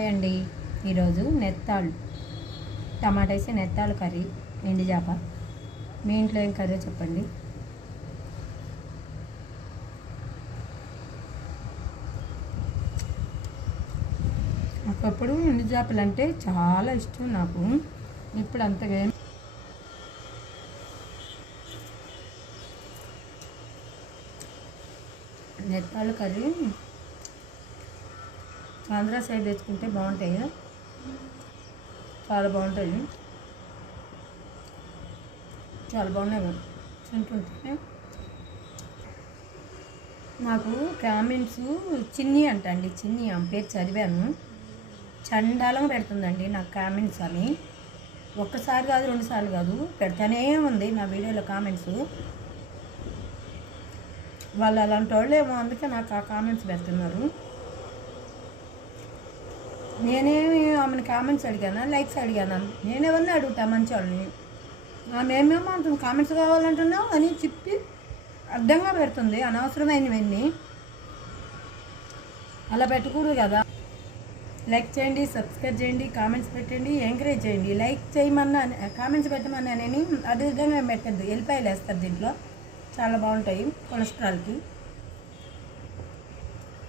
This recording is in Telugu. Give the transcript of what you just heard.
హాయ్ అండి. ఈరోజు నెత్తాళ్ళు టమాటా వేసి నెత్తాళ్ళు కర్రీ, ఎండి చేప. మీ ఇంట్లో ఏం కర్రీ చెప్పండి. ఒకప్పుడు ఎండి చేపలు అంటే చాలా ఇష్టం నాకు. ఇప్పుడు అంతగా నెత్తాళ్ళు కర్రీ ఆంధ్ర సైడ్ తెచ్చుకుంటే బాగుంటాయి, చాలా బాగుంటాయి, చాలా బాగున్నాయి తింటుంటే. నాకు కామెంట్స్ చిన్ని అంటండి, చిన్ని ఆమె పేరు చదివాను, చండాలం పెడుతుందండి నాకు కామెంట్స్ అని. ఒక్కసారి కాదు, రెండుసార్లు కాదు, పెడతానే ఉంది నా వీడియోలో కామెంట్స్. వాళ్ళు అలాంటి వాళ్ళేమో, అందుకే నాకు ఆ కామెంట్స్ పెడుతున్నారు. నేనేమి ఆమెను కామెంట్స్ అడిగాను, లైక్స్ అడిగాను, నేనేవన్నీ అడుగుతా మంచి వాళ్ళని. మేమేమో అంత కామెంట్స్ కావాలంటున్నావు అని చెప్పి అడ్డంగా పెడుతుంది అనవసరమైనవన్నీ. అలా పెట్టకూడదు కదా. లైక్ చేయండి, సబ్స్క్రైబ్ చేయండి, కామెంట్స్ పెట్టండి, ఎంకరేజ్ చేయండి. లైక్ చేయమన్నా, కామెంట్స్ పెట్టమన్నా నేను అదే విధంగా పెట్టద్దు. ఎల్లిపాయలు వేస్తారు దీంట్లో, చాలా బాగుంటాయి కొలెస్ట్రాల్కి.